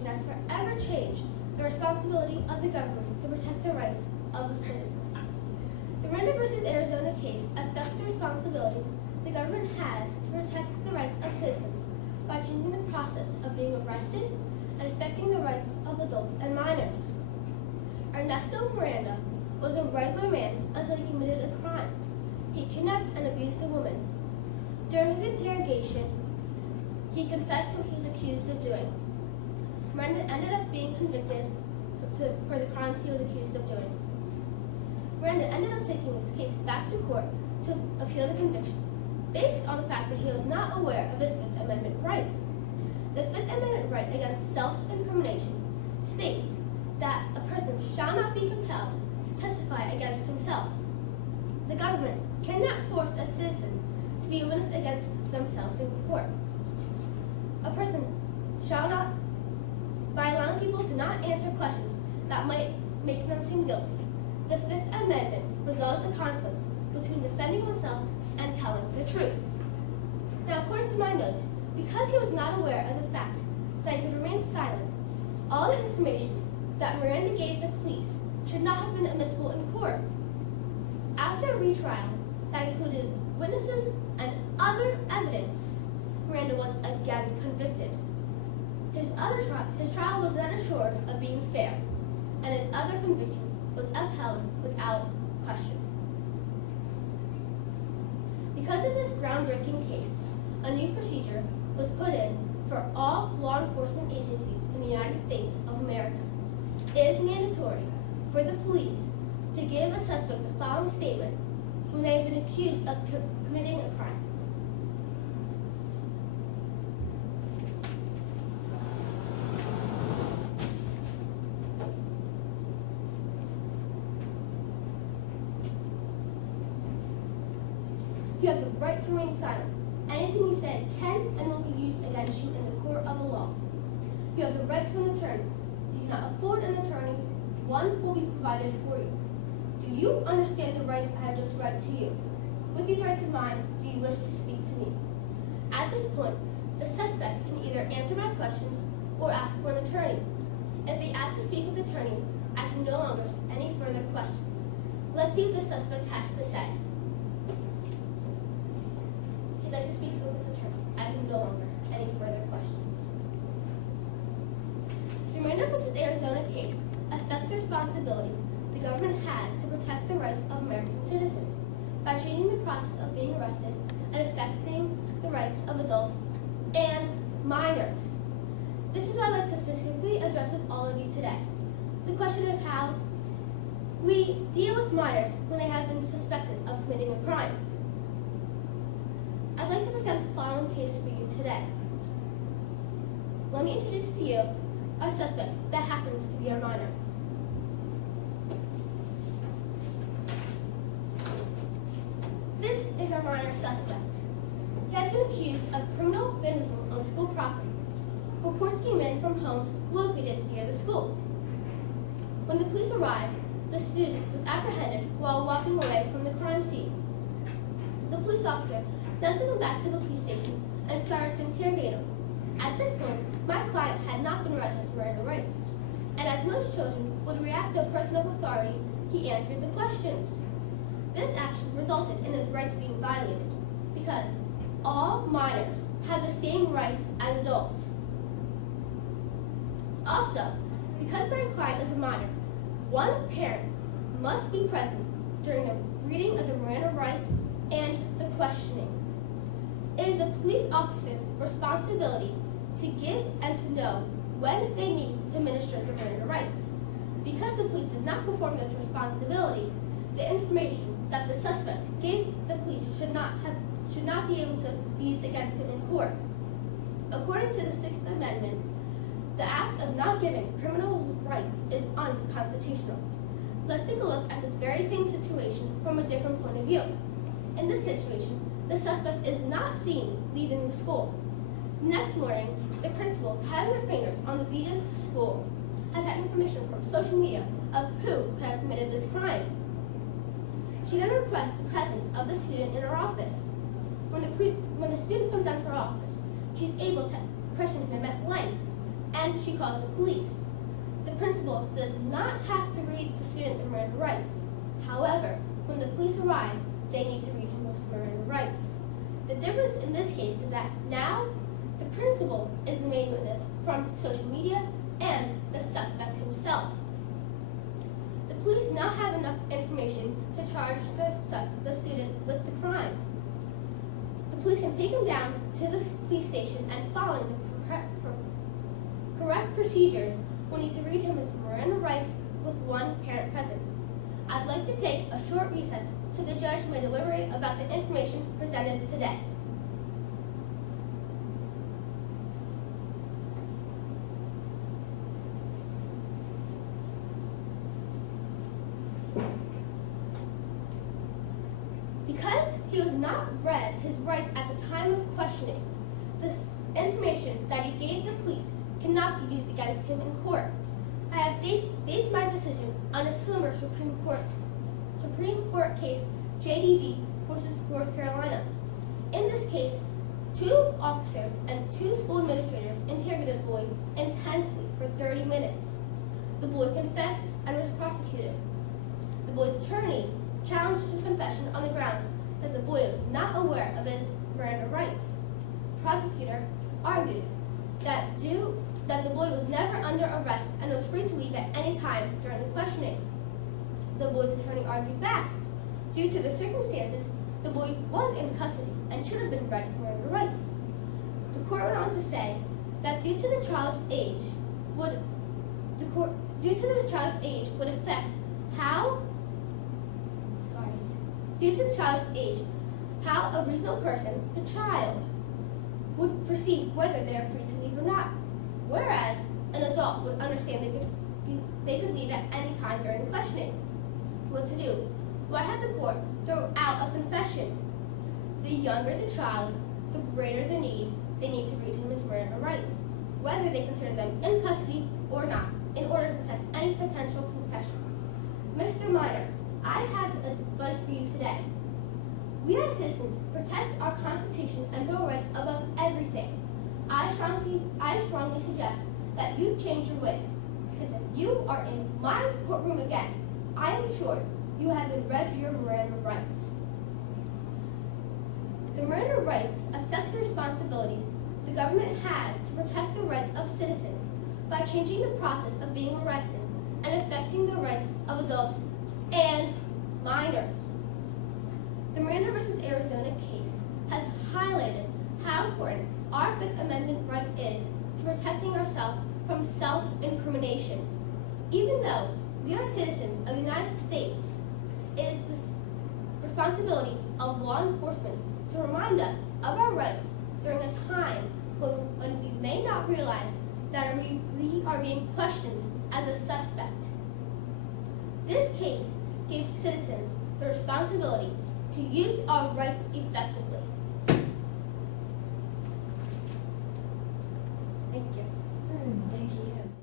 legislation that's forever changed the responsibility of the government to protect the rights of the citizens. The Miranda versus Arizona case affects the responsibilities the government has to protect the rights of citizens by changing the process of being arrested and affecting the rights of adults and minors. Ernesto Miranda was a regular man until he committed a crime. He kidnapped and abused a woman. During his interrogation, he confessed what he was accused of doing. Miranda ended up being convicted for the crimes he was accused of doing. Miranda ended up taking his case back to court to appeal the conviction, based on the fact that he was not aware of his Fifth Amendment right. The Fifth Amendment right against self-incrimination states that a person shall not be compelled to testify against himself. The government cannot force a citizen to be a witness against themselves in court. A person shall not, by allowing people to not answer questions that might make them seem guilty. The Fifth Amendment resolves the conflict between defending oneself and telling the truth. Now, according to my notes, because he was not aware of the fact that he could remain silent, all the information that Miranda gave the police should not have been admissible in court. After a retrial that included witnesses and other evidence, Miranda was again convicted. His trial was then assured of being fair, and his other conviction was upheld without question. Because of this groundbreaking case, a new procedure was put in for all law enforcement agencies in the United States of America. It is mandatory for the police to give a suspect the following statement when they have been accused of committing a crime. You have the right to remain silent. Anything you say can and will be used against you in the court of the law. You have the right to an attorney. If you cannot afford an attorney, one will be provided for you. Do you understand the rights I have just read to you? With these rights in mind, do you wish to speak to me? At this point, the suspect can either answer my questions or ask for an attorney. If they ask to speak with the attorney, I can no longer ask any further questions. Let's see what the suspect has to say. He'd like to speak with his attorney. I can no longer ask any further questions. The Miranda versus Arizona case affects the responsibilities the government has to protect the rights of American citizens by changing the process of being arrested and affecting the rights of adults and minors. This is what I'd like to specifically address with all of you today. The question of how we deal with minors when they have been suspected of committing a crime. I'd like to present the following case for you today. Let me introduce to you a suspect that happens to be a minor. This is our minor suspect. He has been accused of criminal vandalism on school property. Reports came in from homes located near the school. When the police arrived, the student was apprehended while walking away from the crime scene. The police officer then sent him back to the police station and started to interrogate him. At this point, my client had not been read his Miranda rights, and as most children would react to a person of authority, he answered the questions. This action resulted in his rights being violated because all minors have the same rights as adults. Also, because my client is a minor, one parent must be present during the reading of the Miranda rights and the questioning. It is the police officer's responsibility to give and to know when they need to administer the Miranda rights. Because the police did not perform this responsibility, the information that the suspect gave the police should not be able to be used against him in court. According to the Sixth Amendment, the act of not giving criminal rights is unconstitutional. Let's take a look at this very same situation from a different point of view. In this situation, the suspect is not seen leaving the school. Next morning, the principal, having her fingers on the beat of the school, has had information from social media of who could have committed this crime. She then requests the presence of the student in her office. When the student comes down to her office, she's able to question him at length and and she calls the police. The principal does not have to read the student the Miranda rights. However, when the police arrive, they need to read him his Miranda rights. The difference in this case is that now the principal is the main witness from social media and the suspect himself. The police now have enough information to charge the student with the crime. The police can take him down to the police station and following the correct procedures will need to read him his Miranda rights with one parent present. I'd like to take a short recess so the judge may deliberate about the information presented today. Because he was not read his rights at the time of questioning, the information that he gave the police cannot be used against him in court. I have based my decision on a similar Supreme Court case, JDB versus North Carolina. In this case, 2 officers and 2 school administrators interrogated the boy intensely for 30 minutes. The boy confessed and was prosecuted. The boy's attorney challenged his confession on the grounds that the boy was not aware of his Miranda rights. The prosecutor argued that the boy was never under arrest and was free to leave at any time during the questioning. The boy's attorney argued back. Due to the circumstances, the boy was in custody and should have been read his Miranda rights. The court went on to say that due to the child's age would affect how a reasonable person, the child, would perceive whether they are free to leave or not. Whereas an adult would understand they could leave at any time during the questioning. What to do? Why have the court throw out a confession? The younger the child, the greater the need they need to read him his Miranda rights, whether they consider them in custody or not, in order to protect any potential confession. Mr. Minor, I have advice for you today. We as citizens protect our Constitution and Bill of Rights above everything. I strongly suggest that you change your ways, because if you are in my courtroom again, I am sure you haven't read your Miranda rights. The Miranda rights affects the responsibilities the government has to protect the rights of citizens by changing the process of being arrested and affecting the rights of adults and minors. The Miranda versus Arizona case has highlighted how important our Fifth Amendment right is to protecting ourselves from self-incrimination. Even though we are citizens of the United States, it is the responsibility of law enforcement to remind us of our rights during a time when we may not realize that we are being questioned as a suspect. This case gives citizens the responsibility to use our rights effectively.